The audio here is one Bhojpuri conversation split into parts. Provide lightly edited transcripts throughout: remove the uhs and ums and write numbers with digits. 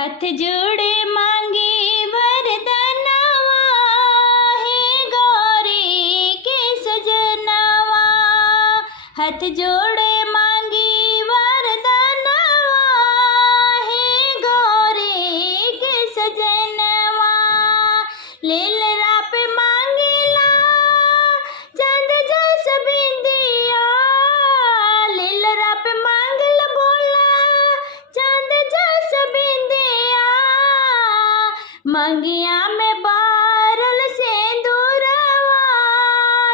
हाथ जोड़े मांगे वरदानवा, हे गौरी के सजनवा। हाथ जोड़े मांगी वरदानवा, हे गौरी के सजनवा। लीलरा पे मांगेला चांद जैसा बिंदिया, लीलरा पे मांगला भोला चांद जैसा बिंदिया। मंगिया में बारल सिंदूरवा,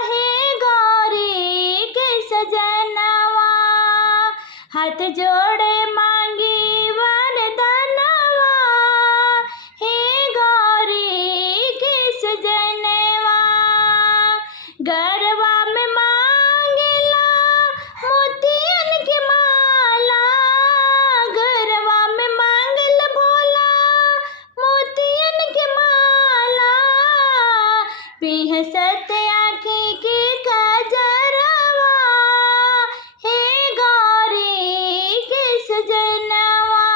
हे गौरी के सजनवा। हाथ जोड़े मांगी वरदानवा, हे गौरी के सजनवा। गरवा में मांगेला मोतियन की माला, गरवा में मांगल भोला मोतियन की माला। पीह सत्य आँखी की कजरवा, हे गौरी के सजनवा।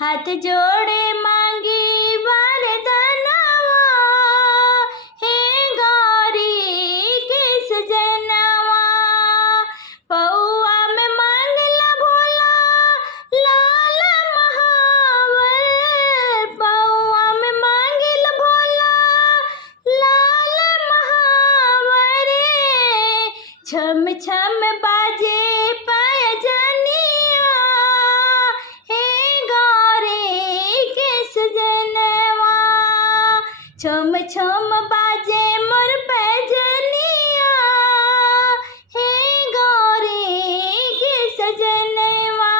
हाथ जोड़े मांगी वरदानवा, हे गौरी के सजनवा। पौआ में मांगला भोला लाल महावर, पौआ में मांगला भोला लाल महावर। छम छम बाजे पैजनिया, हे गौरी के सजनवा। छम छम बाजे मोर पैजनिया, हे गौरी के सजनवा।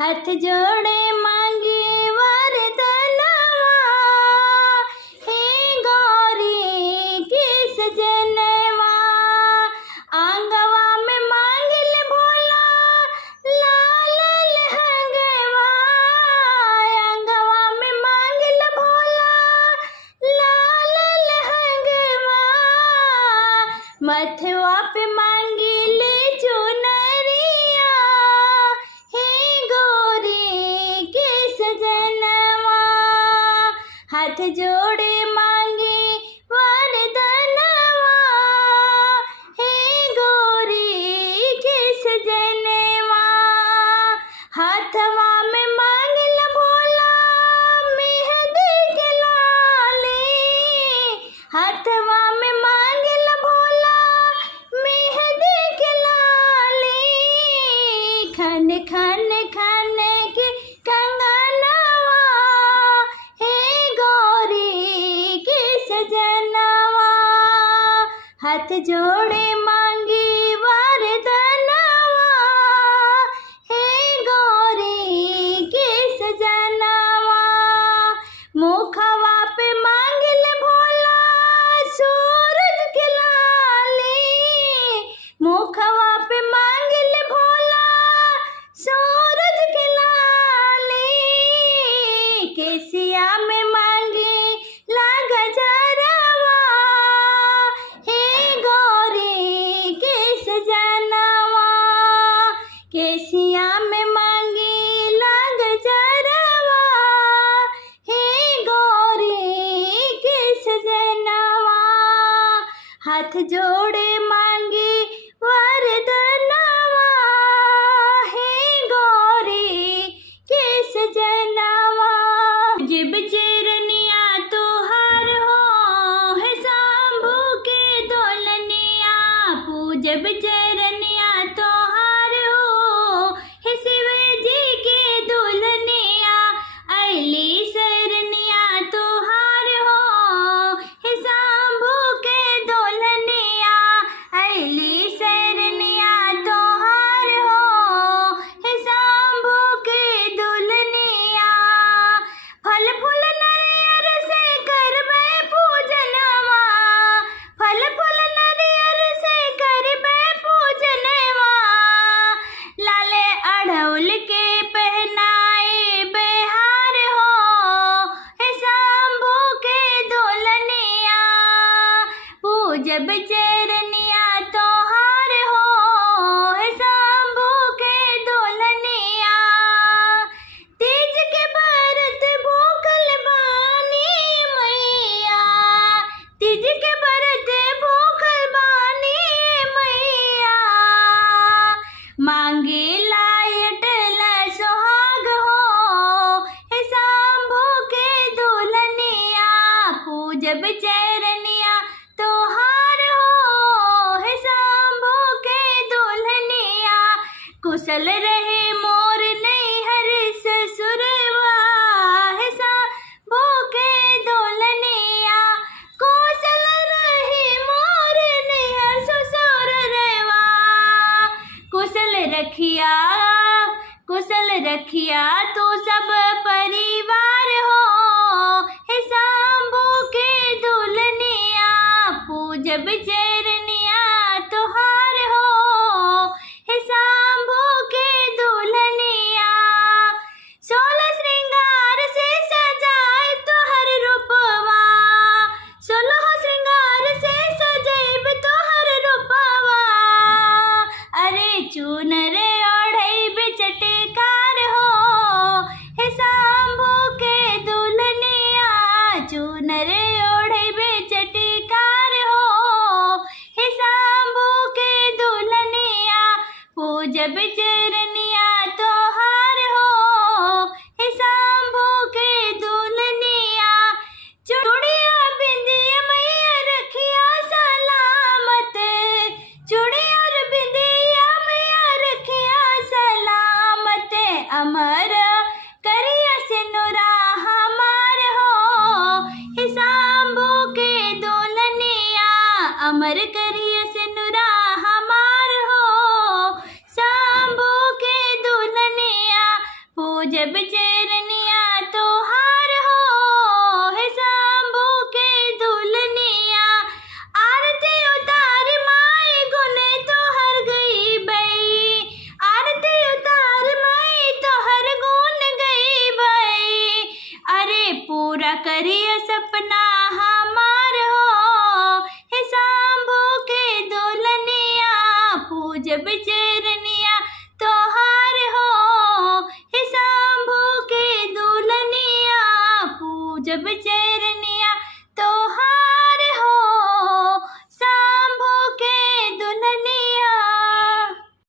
हाथ जोड़े मांगी वरदानवा, हे गौरी के सजनवा। आंगवा में मांगल भोला लाल लहंगवा, आंगवा में मांगल भोला लाल लहंगवा। मथवा पे मांगिले चुनरिया, हे गौरी के सजनवा। हाथ जोड़े मांगे वरदानवा, हे गौरी के सजनवा। हाथवा में मांगला भोला मेहंदी के लाली, हाथवा में मांगला भोला मेहंदी के लाली। खन खन खन के कंगनवा, हे गौरी के सजनवा। हाथ जोड़े मांगी वरदानवा, हे गौरी के सजनवा। मुखवा पे मांगल भोला सूरज के लाली, मुखवा पे मांगल भोला सूरज के लाली। केसिया में मांगे लाग जरवा, हे गौरी के सजनवा। केसिया में मांगे लाग जरवा, हे गौरी के सजनवा। हाथ जोड़े मांगे वरदानवा, हे गौरी के सजनवा। जिब चरनिया तोहार हो, है शंभू के दोलनिया। पूजब चरनिया तोहार हो, है शिव जी के दोलनिया। अली सरनिया तोहार हो, है शंभू के दोलनिया। चरनिया तोहार हो है शंभू के दुल्हनिया कुशल